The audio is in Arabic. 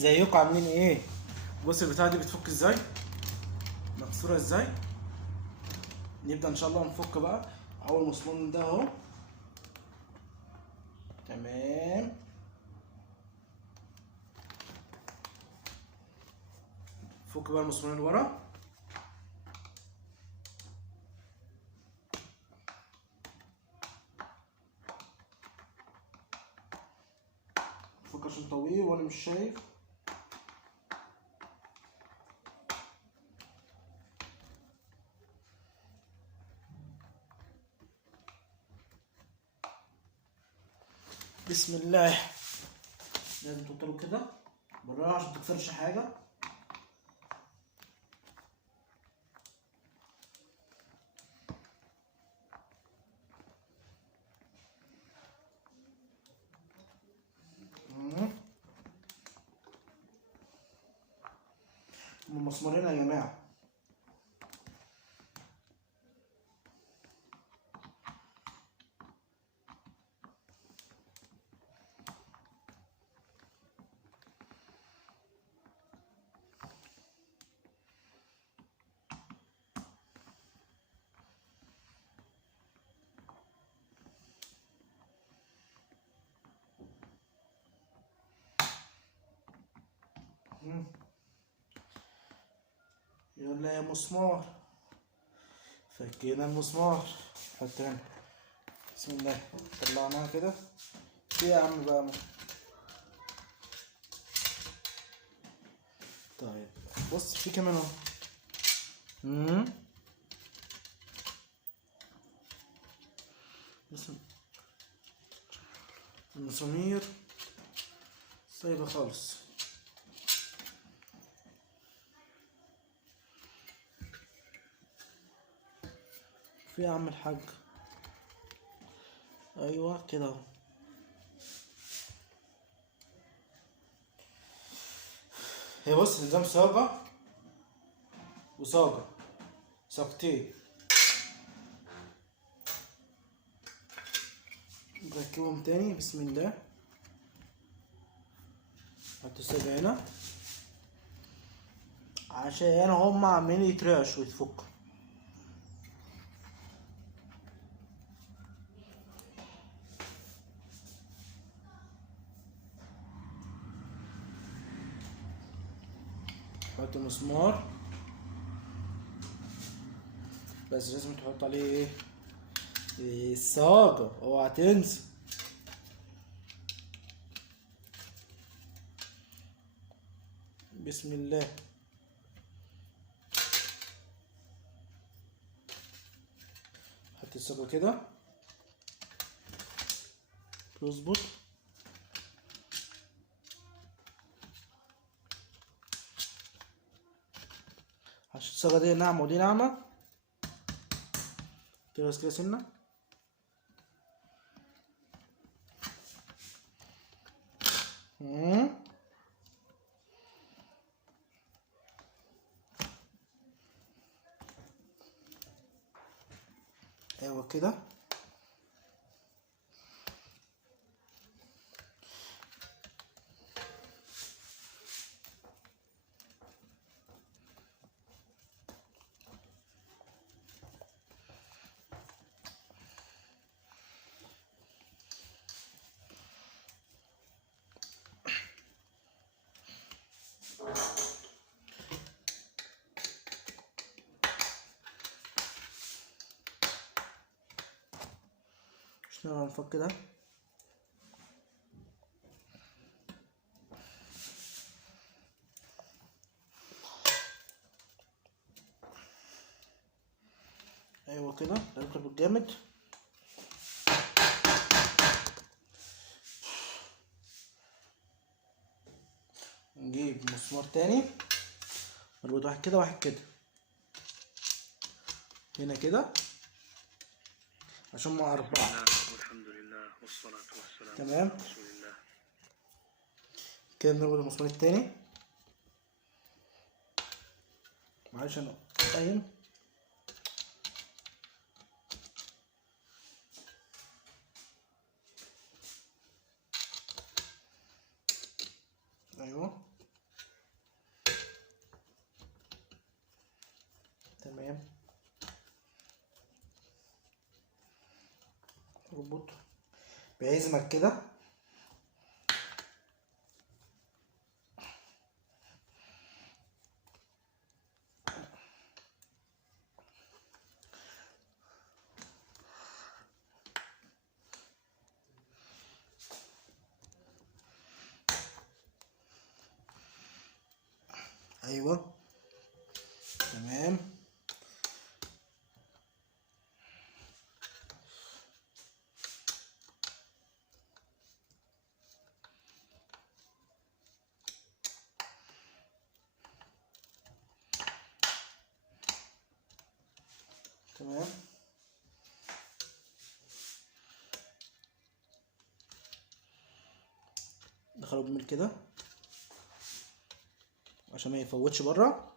ازيكم عاملين ايه؟ بص البتاعه دي بتفك ازاي؟ مكسوره ازاي؟ نبدا ان شاء الله نفك بقى. اول مسمار من ده اهو. تمام. فك بقى المسمارين اللي ورا. فك عشان طويل وانا مش شايف. بسم الله. لازم توتره كده بالراحه عشان متكسرش حاجه. هم مسمارين يا جماعه. يلا يا مسمار. فكينا المسمار. حط هنا. بسم الله. طلعناها كده. في يا عم بقى طيب بص في كمان اهو. بس المسامير سايبه خالص. في يا عم الحاج. ايوه كده اهو. هي بص نظام صاجة وصاجة صاجتين. نركبهم تاني. بسم الله. حط الصاجة هنا عشان هما عمالين يترعشوا ويتفكوا. حط مسمار بس لازم تحط عليه ايه الصاجة. اوعى تنسى. بسم الله. حط الصاجة كده تظبط. عشان الصاجة دي ناعمة ودي ناعمة كده. بس كده سنة. ايوه كده. عشان نفك ده. ايوه كده. نركب بالجامد. نجيب مسمار تاني مربوط واحد كده واحد كده هنا كده عشان مع أربعة. والحمد لله والصلاة والسلام تمام على رسول الله. كده نربط المسمار التاني. معلش أنا قايم. أيوه بعزمك كده. ايوه تمام. تمام. دخلوا بميل كده عشان ما يفوتش بره.